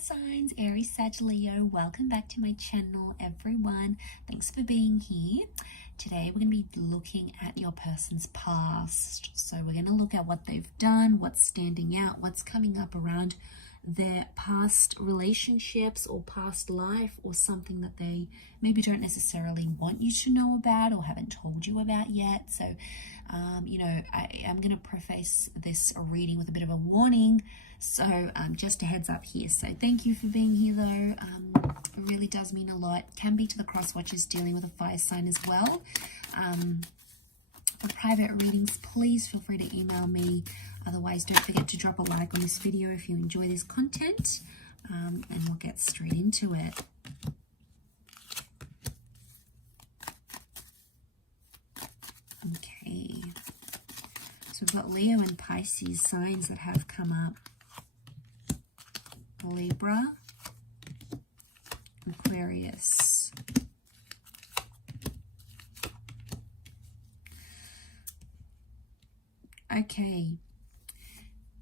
signs, Aries, Sag, Leo. Welcome back to my channel, everyone. Thanks for being here. Today we're going to be looking at your person's past. So we're going to look at what they've done, what's standing out, what's coming up around their past relationships or past life, or something that they maybe don't necessarily want you to know about or haven't told you about yet. So I'm going to preface this reading with a bit of a warning. So just a heads up here. So thank you for being here though. It really does mean a lot. Can be to the cross watchers dealing with a fire sign as well. For private readings, please feel free to email me. Otherwise, don't forget to drop a like on this video if you enjoy this content. And we'll get straight into it. Okay. So we've got Leo and Pisces signs that have come up. Libra, Aquarius. Okay.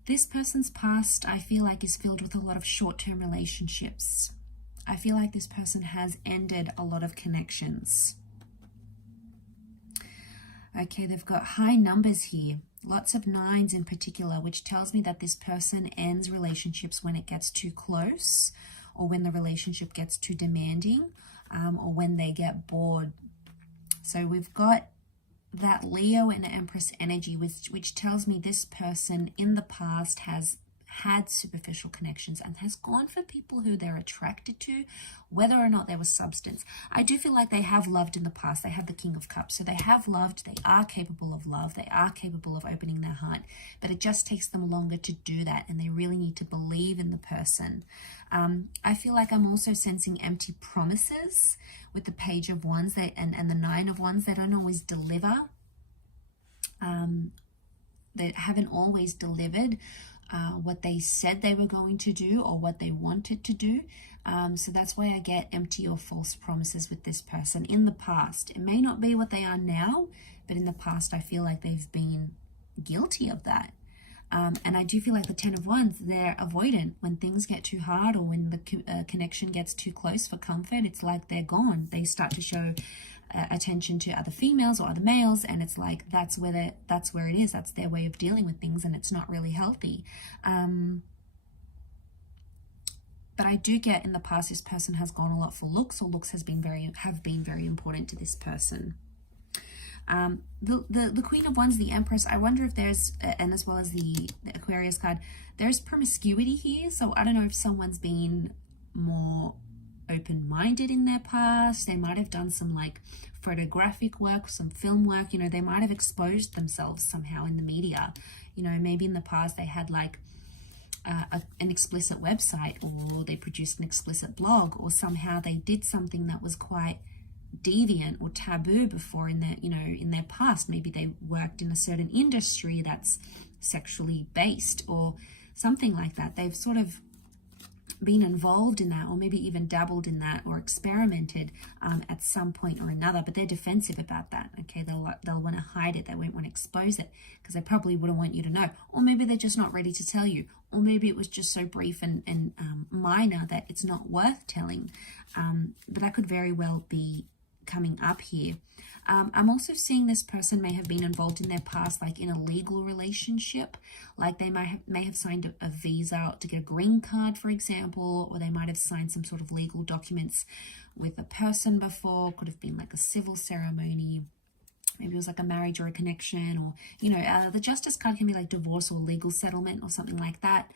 This person's past, I feel like, is filled with a lot of short-term relationships. I feel like this person has ended a lot of connections. Okay, they've got high numbers here. Lots of 9s in particular, which tells me that this person ends relationships when it gets too close, or when the relationship gets too demanding, or when they get bored. So we've got that Leo and Empress energy, which tells me this person in the past has had superficial connections and has gone for people who they're attracted to, whether or not there was substance. I do feel like they have loved in the past. They have the King of Cups. So they have loved, they are capable of love, they are capable of opening their heart, but it just takes them longer to do that, and they really need to believe in the person. I feel like I'm also sensing empty promises with the Page of Wands and the 9 of Wands. They don't always deliver. They haven't always delivered what they said they were going to do or what they wanted to do. So that's why I get empty or false promises with this person in the past. It may not be what they are now, but in the past I feel like they've been guilty of that. And I do feel like the 10 of Wands, they're avoidant. When things get too hard or when the connection gets too close for comfort, it's like they're gone. They start to show attention to other females or other males, and it's like that's where it is. That's their way of dealing with things, and it's not really healthy. But I do get in the past this person has gone a lot for looks, or looks have been very important to this person. The Queen of Wands, the Empress, I wonder if there's, and as well as the Aquarius card, there's promiscuity here. So I don't know if someone's been more open-minded in their past. They might have done some like photographic work, some film work, they might have exposed themselves somehow in the media. Maybe in the past they had like an explicit website, or they produced an explicit blog, or somehow they did something that was quite deviant or taboo before in their past. Maybe they worked in a certain industry that's sexually based or something like that. They've sort of been involved in that, or maybe even dabbled in that, or experimented at some point or another, but they're defensive about that. Okay, they'll want to hide it. They won't want to expose it because they probably wouldn't want you to know, or maybe they're just not ready to tell you, or maybe it was just so brief and minor that it's not worth telling. But that could very well be coming up here. I'm also seeing this person may have been involved in their past, like in a legal relationship, like they may have signed a visa to get a green card, for example, or they might have signed some sort of legal documents with a person before. Could have been like a civil ceremony. Maybe it was like a marriage or a connection, or the Justice card can be like divorce or legal settlement or something like that.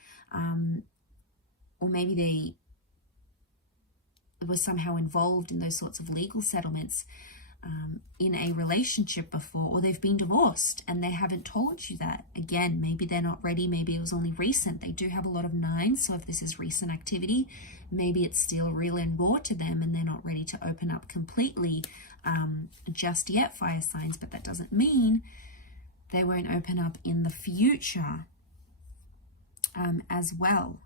Or maybe they were somehow involved in those sorts of legal settlements in a relationship before, or they've been divorced and they haven't told you that. Again, maybe they're not ready. Maybe it was only recent. They do have a lot of 9s, so if this is recent activity, maybe it's still real and raw to them and they're not ready to open up completely just yet, fire signs. But that doesn't mean they won't open up in the future as well.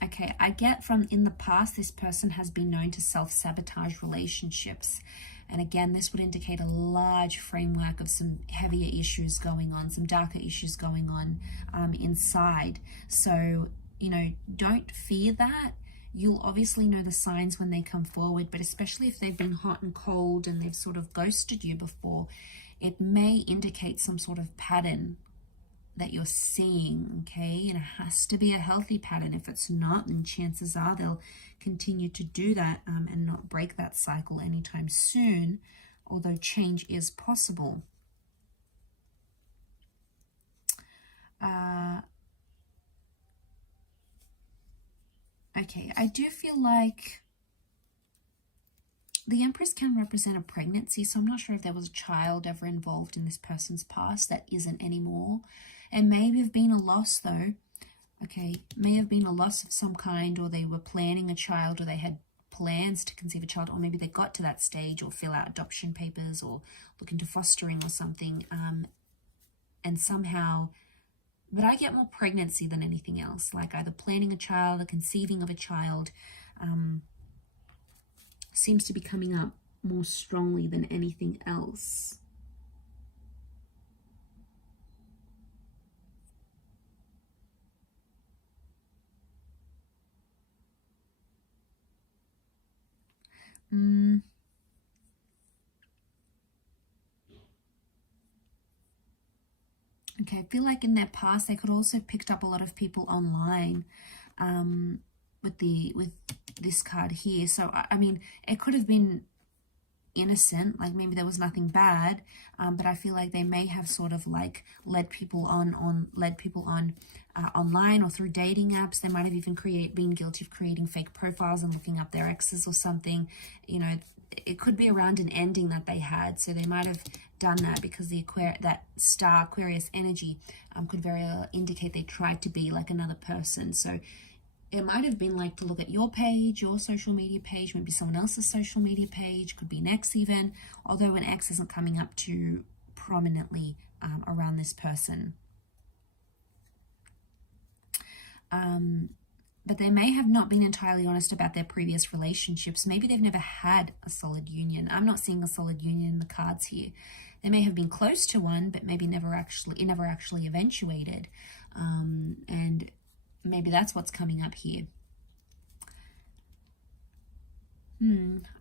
Okay, I get from in the past, this person has been known to self-sabotage relationships. And again, this would indicate a large framework of some heavier issues going on, some darker issues going on inside. So you know, don't fear that. You'll obviously know the signs when they come forward, but especially if they've been hot and cold and they've sort of ghosted you before, it may indicate some sort of pattern that you're seeing, okay? And it has to be a healthy pattern. If it's not, then chances are they'll continue to do that and not break that cycle anytime soon, although change is possible. Okay, I do feel like the Empress can represent a pregnancy, so I'm not sure if there was a child ever involved in this person's past that isn't anymore. It may have been a loss though. Okay, may have been a loss of some kind, or they were planning a child, or they had plans to conceive a child, or maybe they got to that stage, or fill out adoption papers, or look into fostering or something, and somehow, but I get more pregnancy than anything else, like either planning a child or conceiving of a child, seems to be coming up more strongly than anything else. Okay, I feel like in their past they could also have picked up a lot of people online with this card here. So I mean, it could have been innocent, like maybe there was nothing bad, but I feel like they may have sort of like led people on online or through dating apps. They might have even been guilty of creating fake profiles and looking up their exes or something. You know, it could be around an ending that they had, so they might have done that because that star Aquarius energy could very well indicate they tried to be like another person. So it might have been like to look at your page, your social media page, maybe someone else's social media page, could be an ex even, although an ex isn't coming up too prominently around this person. But they may have not been entirely honest about their previous relationships. Maybe they've never had a solid union. I'm not seeing a solid union in the cards here. They may have been close to one, but maybe it never actually eventuated. And maybe that's what's coming up here.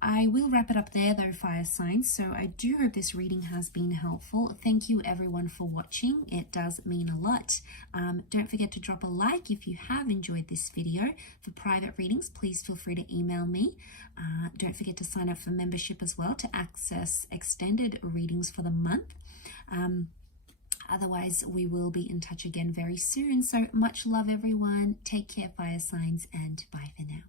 I will wrap it up there though, fire signs. So I do hope this reading has been helpful. Thank you everyone for watching. It does mean a lot. Don't forget to drop a like if you have enjoyed this video. For private readings, please feel free to email me. Don't forget to sign up for membership as well to access extended readings for the month. Otherwise, we will be in touch again very soon. So much love everyone. Take care, fire signs, and bye for now.